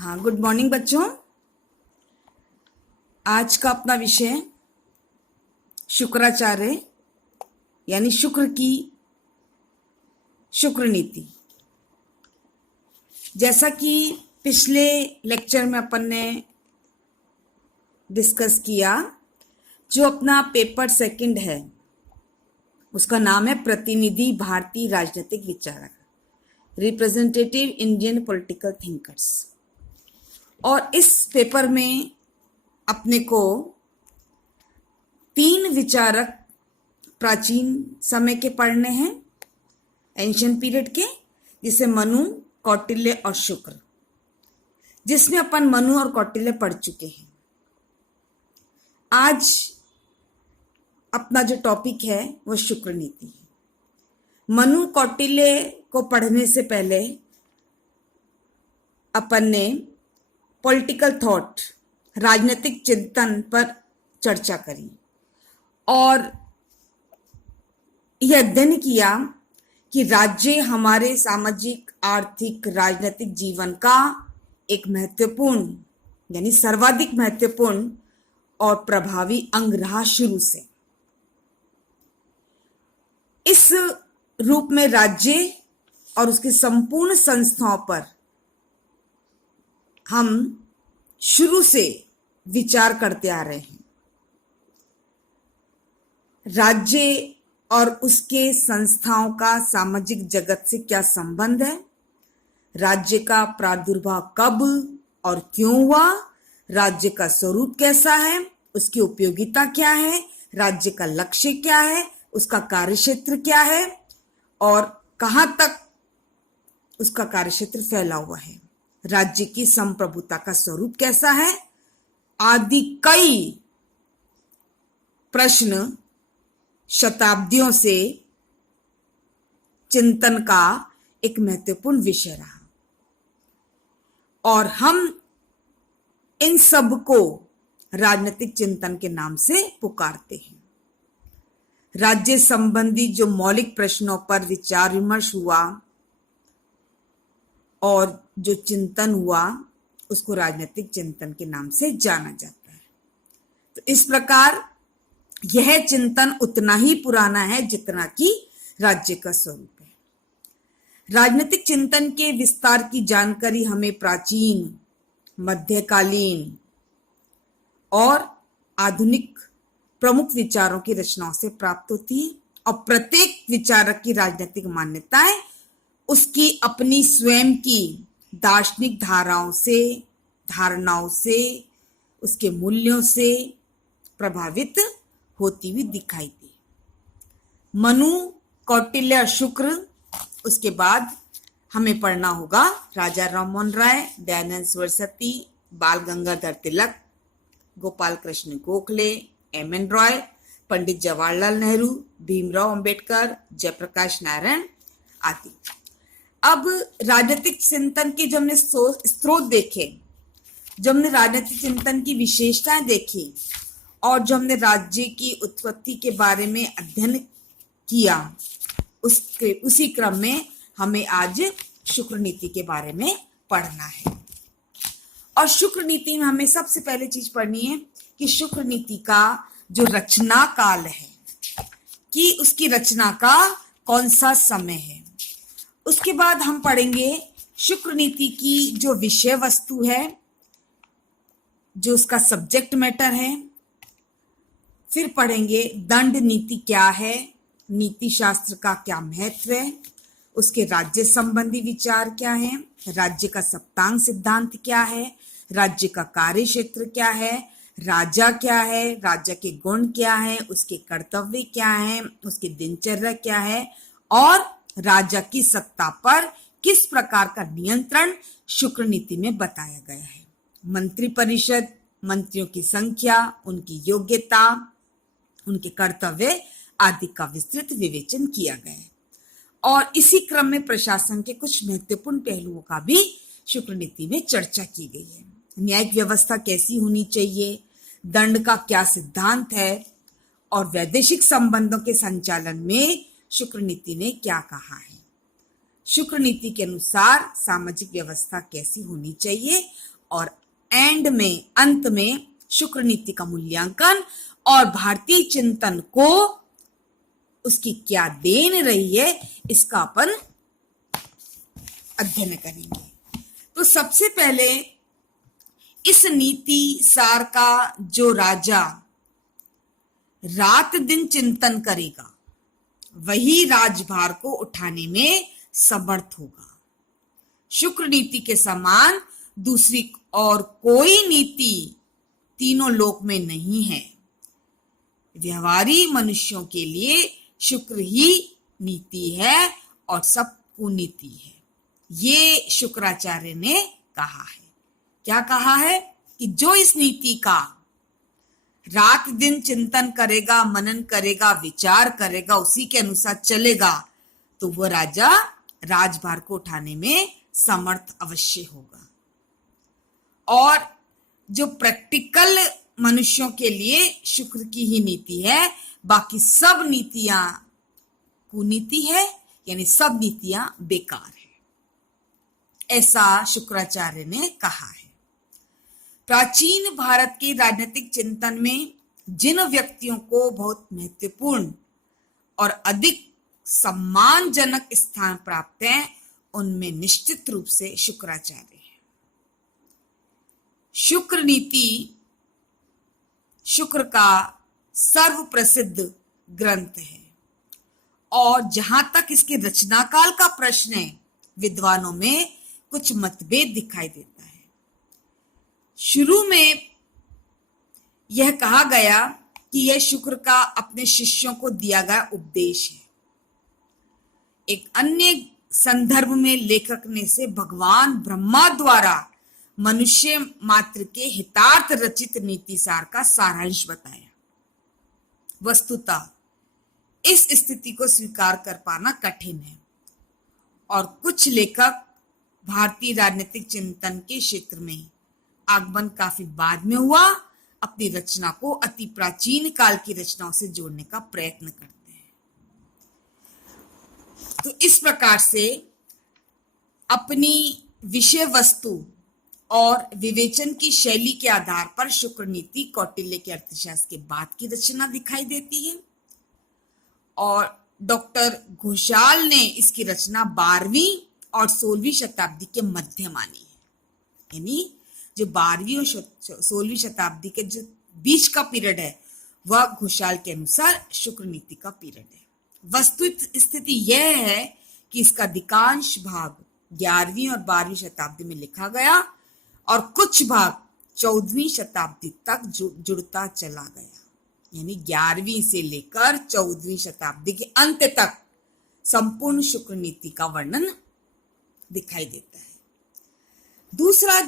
हाँ, good morning बच्चों। आज का अपना विषय शुक्राचार्य यानी शुक्र की शुक्र नीति। जैसा कि पिछले लेक्चर में अपन ने डिस्कस किया, जो अपना पेपर सेकंड है उसका नाम है प्रतिनिधि भारतीय राजनीतिक विचारक, रिप्रेजेंटेटिव इंडियन पॉलिटिकल थिंकर्स। और इस पेपर में अपने को 3 विचारक प्राचीन समय के पढ़ने हैं, एंशिएंट पीरियड के, जिसे मनु, कौटिल्य और शुक्र, जिसमें अपन मनु और कौटिल्य पढ़ चुके हैं। आज अपना जो टॉपिक है वो शुक्र नीति है। मनु कौटिल्य को पढ़ने से पहले अपन ने पॉलिटिकल थॉट, राजनीतिक चिंतन पर चर्चा करी और यह अध्ययन किया कि राज्य हमारे सामाजिक, आर्थिक, राजनीतिक जीवन का एक महत्वपूर्ण यानी सर्वाधिक महत्वपूर्ण और प्रभावी अंग रहा शुरू से। इस रूप में राज्य और उसकी संपूर्ण संस्थाओं पर हम शुरू से विचार करते आ रहे हैं। राज्य और उसके संस्थाओं का सामाजिक जगत से क्या संबंध है, राज्य का प्रादुर्भाव कब और क्यों हुआ, राज्य का स्वरूप कैसा है, उसकी उपयोगिता क्या है, राज्य का लक्ष्य क्या है, उसका कार्यक्षेत्र क्या है और कहां तक उसका कार्यक्षेत्र फैला हुआ है, राज्य की संप्रभुता का स्वरूप कैसा है, आदि कई प्रश्न शताब्दियों से चिंतन का एक महत्वपूर्ण विषय रहा। और हम इन सब को राजनीतिक चिंतन के नाम से पुकारते हैं। राज्य संबंधी जो मौलिक प्रश्नों पर विचार विमर्श हुआ और जो चिंतन हुआ उसको राजनीतिक चिंतन के नाम से जाना जाता है। तो इस प्रकार यह चिंतन उतना ही पुराना है जितना कि राज्य का स्वरूप है। राजनीतिक चिंतन के विस्तार की जानकारी हमें प्राचीन, मध्यकालीन और आधुनिक प्रमुख विचारों की रचनाओं से प्राप्त होती है और प्रत्येक विचारक की राजनीतिक मान्यताएं उसकी अपनी स्वयं की दार्शनिक धाराओं से, धारणाओं से, उसके मूल्यों से प्रभावित होती हुई दिखाई दी। मनु, कौटिल्य और शुक्र, उसके बाद हमें पढ़ना होगा राजा राममोहन राय, दयानंद सरस्वती, बाल गंगाधर तिलक, गोपाल कृष्ण गोखले, एम.एन. रॉय, पंडित जवाहरलाल नेहरू, भीमराव अंबेडकर, जयप्रकाश नारायण आदि। अब राजनीतिक चिंतन के जब हमने स्रोत देखे, जब हमने राजनीतिक चिंतन की विशेषताएं देखी और जो हमने राज्य की उत्पत्ति के बारे में अध्ययन किया, उसी क्रम में हमें आज शुक्र नीति के बारे में पढ़ना है। और शुक्र नीति में हमें सबसे पहले चीज पढ़नी है कि शुक्र नीति का जो रचना काल है, कि उसकी रचना का कौन सा समय है। उसके बाद हम पढ़ेंगे शुक्र नीति की जो विषय वस्तु है, जो उसका सब्जेक्ट मैटर है। फिर पढ़ेंगे दंड नीति क्या है, नीति शास्त्र का क्या महत्व है, उसके राज्य संबंधी विचार क्या है, राज्य का सप्तांग सिद्धांत क्या है, राज्य का कार्य क्षेत्र क्या है, राजा क्या है, राजा के गुण क्या है, उसके कर्तव्य क्या है, उसकी दिनचर्या क्या है और राजा की सत्ता पर किस प्रकार का नियंत्रण शुक्र नीति में बताया गया है। मंत्री परिषद, मंत्रियों की संख्या, उनकी योग्यता, उनके कर्तव्य आदि का विस्तृत विवेचन किया गया है। और इसी क्रम में प्रशासन के कुछ महत्वपूर्ण पहलुओं का भी शुक्र नीति में चर्चा की गई है। न्यायिक व्यवस्था कैसी होनी चाहिए, दंड का क्या सिद्धांत है और वैदेशिक संबंधों के संचालन में शुक्र नीति ने क्या कहा है। शुक्र नीति के अनुसार सामाजिक व्यवस्था कैसी होनी चाहिए और एंड में, अंत में शुक्र नीति का मूल्यांकन और भारतीय चिंतन को उसकी क्या देन रही है इसका अपन अध्ययन करेंगे। तो सबसे पहले इस नीति सार का जो राजा रात दिन चिंतन करेगा वही राजभार को उठाने में समर्थ होगा। शुक्र नीति के समान दूसरी और कोई नीति तीनों लोक में नहीं है। व्यवहारी मनुष्यों के लिए शुक्र ही नीति है और सब कुनीति है। ये शुक्राचार्य ने कहा है। क्या कहा है कि जो इस नीति का रात दिन चिंतन करेगा, मनन करेगा, विचार करेगा, उसी के अनुसार चलेगा तो वह राजा राजभार को उठाने में समर्थ अवश्य होगा। और जो प्रैक्टिकल मनुष्यों के लिए शुक्र की ही नीति है, बाकी सब नीतियां कुनीति है, यानी सब नीतियां बेकार है, ऐसा शुक्राचार्य ने कहा है। प्राचीन भारत के राजनीतिक चिंतन में जिन व्यक्तियों को बहुत महत्वपूर्ण और अधिक सम्मानजनक स्थान प्राप्त है उनमें निश्चित रूप से शुक्राचार्य है। शुक्र नीति शुक्र का सर्व प्रसिद्ध ग्रंथ है और जहां तक इसके रचनाकाल का प्रश्न है विद्वानों में कुछ मतभेद दिखाई देता है। शुरू में यह कहा गया कि यह शुक्र का अपने शिष्यों को दिया गया उपदेश है। एक अन्य संदर्भ में लेखक ने इसे भगवान ब्रह्मा द्वारा मनुष्य मात्र के हितार्थ रचित नीति सार का सारांश बताया। वस्तुतः इस स्थिति को स्वीकार कर पाना कठिन है और कुछ लेखक भारतीय राजनीतिक चिंतन के क्षेत्र में आगमन काफी बाद में हुआ अपनी रचना को अति प्राचीन काल की रचनाओं से जोड़ने का प्रयत्न करते हैं। तो इस प्रकार से अपनी विषय वस्तु और विवेचन की शैली के आधार पर शुक्र नीति कौटिल्य के अर्थशास्त्र के बाद की रचना दिखाई देती है और डॉक्टर घोषाल ने इसकी रचना 12वीं और 16वीं शताब्दी के मध्य मानी है। यानी जो 12वीं और 16वीं शताब्दी के जो बीच का पीरियड है वह घोषाल के अनुसार शुक्र नीति का पीरियड है। वस्तुत स्थिति यह है कि इसका अधिकांश भाग 11वीं और 12वीं शताब्दी में लिखा गया और कुछ भाग 14वीं शताब्दी तक जुड़ता चला गया। यानी 11वीं से लेकर 14वीं शताब्दी के अंत तक संपूर्ण शुक्र नीति का वर्णन दिखाई देता है। दूसरा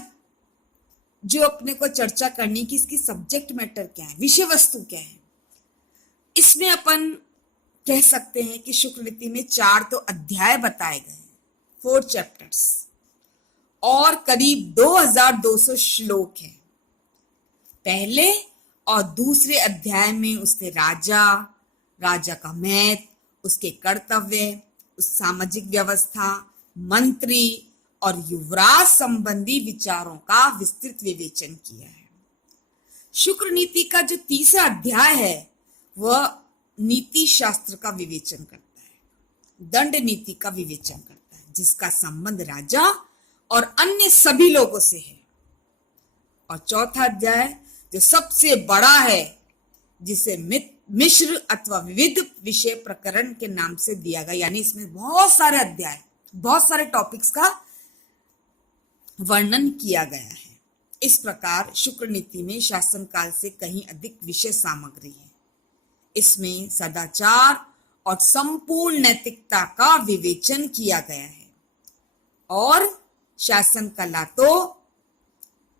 जो अपने को चर्चा करनी कि इसकी सब्जेक्ट मैटर क्या है, विषय वस्तु क्या है, इसमें अपन कह सकते हैं कि शुक्र नीति में 4 तो अध्याय बताए गए हैं, 4 चैप्टर्स और करीब 2200 श्लोक हैं। पहले और दूसरे अध्याय में उसने राजा का महत्व, उसके कर्तव्य, उस सामाजिक व्यवस्था, मंत्री और युवराज संबंधी विचारों का विस्तृत विवेचन किया है। शुक्र नीति का जो तीसरा अध्याय है वह नीति शास्त्र का विवेचन करता है, दंड नीति का विवेचन करता है, जिसका संबंध राजा और अन्य सभी लोगों से है। और चौथा अध्याय जो सबसे बड़ा है, जिसे मिश्र अथवा विविध विषय प्रकरण के नाम से दिया गया, यानी इसमें बहुत सारे अध्याय, बहुत सारे टॉपिक्स का वर्णन किया गया है। इस प्रकार शुक्र नीति में शासन काल से कहीं अधिक विषय सामग्री है। इसमें सदाचार और संपूर्ण नैतिकता का विवेचन किया गया है और शासन कला तो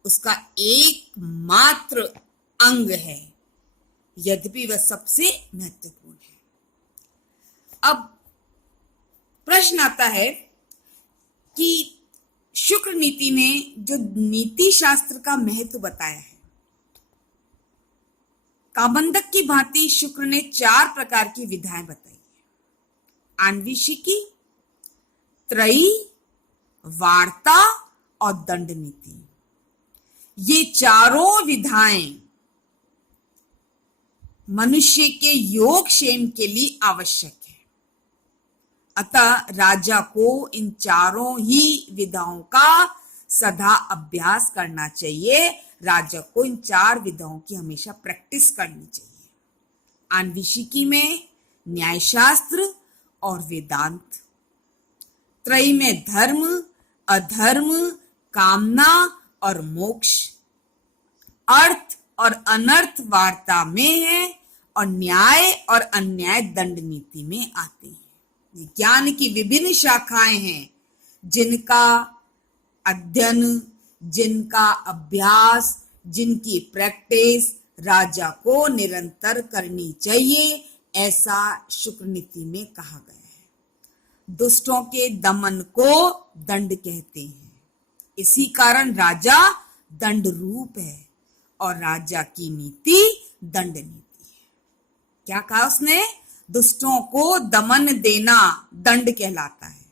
उसका एकमात्र अंग है, यद्यपि वह सबसे महत्वपूर्ण है। अब प्रश्न आता है कि शुक्र नीति ने जो नीति शास्त्र का महत्व बताया है, काबंधक की भांति शुक्र ने 4 प्रकार की विधाएं बताई है, आन्विशिकी, त्रयी, वार्ता और दंड नीति। ये चारों विधाएं मनुष्य के योगक्षेम के लिए आवश्यक है। अतः राजा को इन चारों ही विधाओं का सदा अभ्यास करना चाहिए। राजा को इन चार विधाओं की हमेशा प्रैक्टिस करनी चाहिए। आन्विशिकी में न्यायशास्त्र और वेदांत, त्रयी में धर्म, अधर्म, कामना और मोक्ष, अर्थ और अनर्थ वार्ता में है, और न्याय और अन्याय दंड नीति में आते हैं। ये ज्ञान की विभिन्न शाखाएं हैं जिनका अध्ययन, जिनका अभ्यास, जिनकी प्रैक्टिस राजा को निरंतर करनी चाहिए, ऐसा शुक्र नीति में कहा गया है। दुष्टों के दमन को दंड कहते हैं। इसी कारण राजा दंड रूप है और राजा की नीति दंड नीति है। क्या कहा उसने? दुष्टों को दमन देना दंड कहलाता है।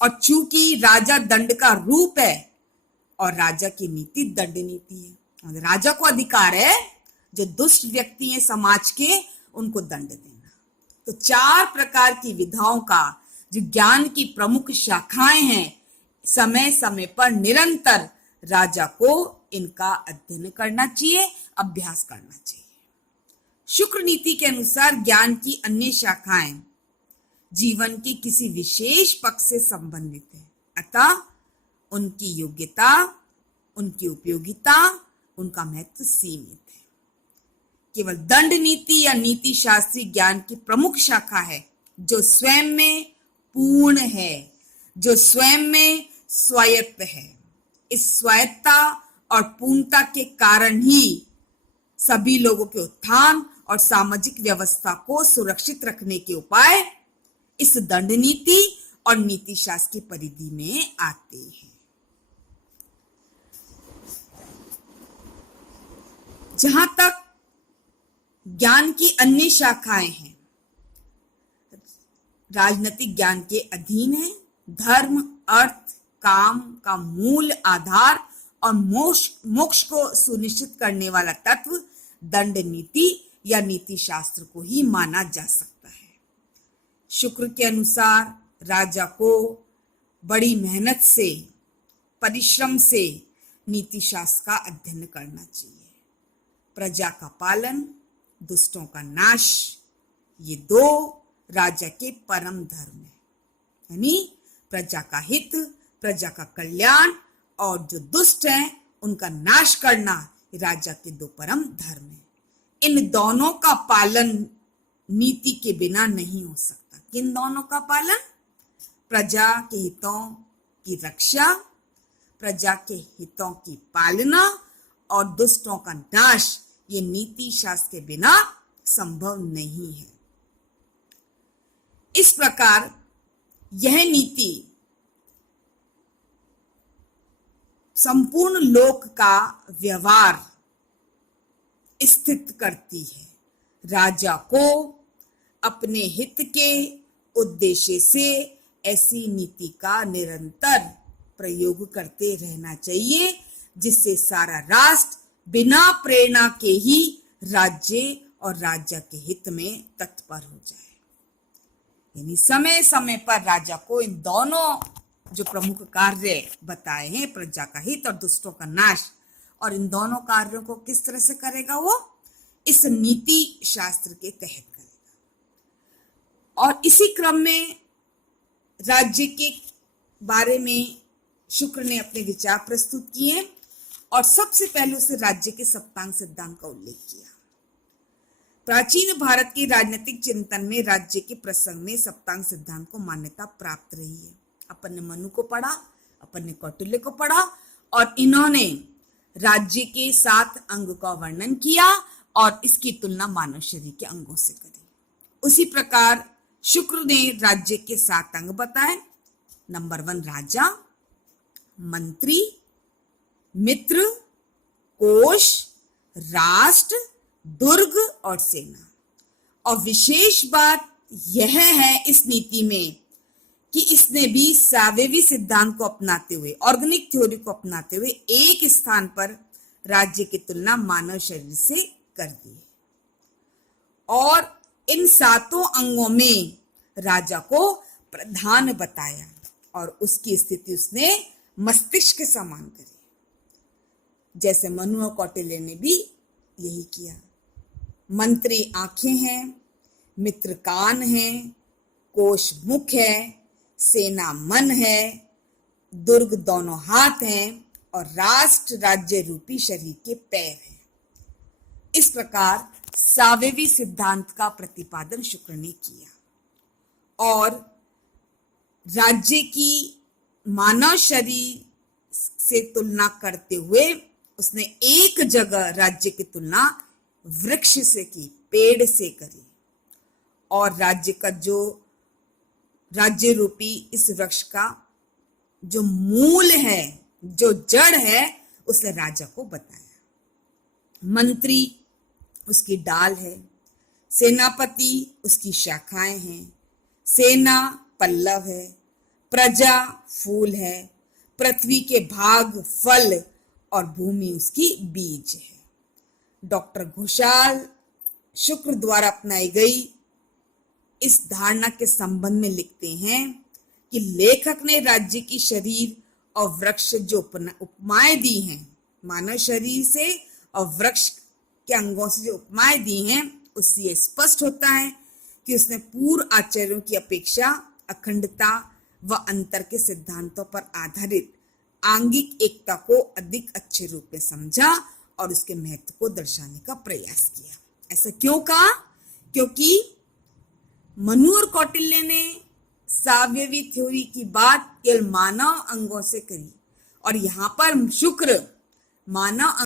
और चूंकि राजा दंड का रूप है और राजा की नीति दंड नीति है, राजा को अधिकार है जो दुष्ट व्यक्ति हैं समाज के, उनको दंड देना। तो चार प्रकार की विधाओं का जो ज्ञान की प्रमुख शाखाएं हैं, समय समय पर निरंतर राजा को इनका अध्ययन करना चाहिए, अभ्यास करना चाहिए। शुक्र नीति के अनुसार ज्ञान की अन्य शाखाएं जीवन के किसी विशेष पक्ष से संबंधित है। अतः उनकी योग्यता, उनकी उपयोगिता, उनका महत्व सीमित है। केवल दंड नीति या नीति शास्त्रीय ज्ञान की प्रमुख शाखा है जो स्वयं में पूर्ण है, जो स्वयं में स्वायत्त है। इस स्वायत्तता और पूर्णता के कारण ही सभी लोगों के उत्थान और सामाजिक व्यवस्था को सुरक्षित रखने के उपाय इस दंड नीति और नीति शास्त्र की परिधि में आते हैं। जहां तक ज्ञान की अन्य शाखाएं हैं, राजनीतिक ज्ञान के अधीन है। धर्म, अर्थ, काम का मूल आधार और मोक्ष को सुनिश्चित करने वाला तत्व दंड नीति या नीति शास्त्र को ही माना जा सकता है। शुक्र के अनुसार राजा को बड़ी मेहनत से, परिश्रम से नीति शास्त्र का अध्ययन करना चाहिए। प्रजा का पालन, दुष्टों का नाश, ये दो राजा के परम धर्म है। यानी प्रजा का हित, प्रजा का कल्याण और जो दुष्ट हैं उनका नाश करना राजा के दो परम धर्म है। इन दोनों का पालन नीति के बिना नहीं हो सकता। किन दोनों का पालन? प्रजा के हितों की रक्षा, प्रजा के हितों की पालना और दुष्टों का नाश, ये नीति शास्त्र के बिना संभव नहीं है। इस प्रकार यह नीति संपूर्ण लोक का व्यवहार स्थित करती है। राजा को अपने हित के उद्देश्य से ऐसी नीति का निरंतर प्रयोग करते रहना चाहिए जिससे सारा राष्ट्र बिना प्रेरणा के ही राज्य और राजा के हित में तत्पर हो जाए। यानी समय समय पर राजा को इन दोनों जो प्रमुख कार्य बताए हैं, प्रजा का हित और दुष्टों का नाश, और इन दोनों कार्यों को किस तरह से करेगा? वो इस नीति शास्त्र के तहत करेगा। और इसी क्रम में राज्य के बारे में शुक्र ने अपने विचार प्रस्तुत किए और सबसे पहले उसे राज्य के सप्तांग सिद्धांत का उल्लेख किया। प्राचीन भारत के राजनीतिक चिंतन में राज्य के प्रसंग में सप्तांग सिद्धांत को मान्यता प्राप्त रही है। अपन ने मनु को पढ़ा, अपन ने कौटिल्य को पढ़ा और इन्होंने राज्य के 7 अंग का वर्णन किया और इसकी तुलना मानव शरीर के अंगों से करी। उसी प्रकार शुक्र ने राज्य के 7 अंग बताए। नंबर 1 राजा, मंत्री, मित्र, कोष, राष्ट्र, दुर्ग और सेना। और विशेष बात यह है इस नीति में कि इसने भी सावेवी सिद्धांत को अपनाते हुए, ऑर्गेनिक थ्योरी को अपनाते हुए एक स्थान पर राज्य की तुलना मानव शरीर से कर दी और इन 7 अंगों में राजा को प्रधान बताया और उसकी स्थिति उसने मस्तिष्क के समान करी, जैसे मनु और कौटिल्य ने भी यही किया। मंत्री आंखें हैं, मित्र कान हैं, कोश मुख है, सेना मन है, दुर्ग दोनों हाथ हैं और राष्ट्र राज्य रूपी शरीर के पैर हैं। इस प्रकार सावेवी सिद्धांत का प्रतिपादन शुक्र ने किया और राज्य की मानव शरीर से तुलना करते हुए उसने एक जगह राज्य की तुलना वृक्ष से की, पेड़ से करी और राज्य का जो राज्य रूपी इस वृक्ष का जो मूल है, जो जड़ है, उसने राजा को बताया। मंत्री उसकी डाल है, सेनापति उसकी शाखाएं हैं, सेना पल्लव है, प्रजा फूल है, पृथ्वी के भाग फल और भूमि उसकी बीज है। डॉक्टर घोषाल शुक्र द्वारा अपनाई गई इस धारणा के संबंध में लिखते हैं कि लेखक ने राज्य की शरीर और वृक्ष जो उपमाएं दी हैं, मानव शरीर से और वृक्ष के अंगों से जो उपमाएं दी हैं, उससे यह स्पष्ट होता है कि उसने पूर्व आचार्यों की अपेक्षा अखंडता व अंतर के सिद्धांतों पर आधारित आंगिक एकता को अधिक अच्छे रूप में समझा और उसके महत्व को दर्शाने का प्रयास किया। ऐसा क्यों कहा? क्योंकि मनु और कौटिल्य ने सावयवी थ्योरी की बात केवल मानव अंगों से करी और यहाँ पर शुक्र मानव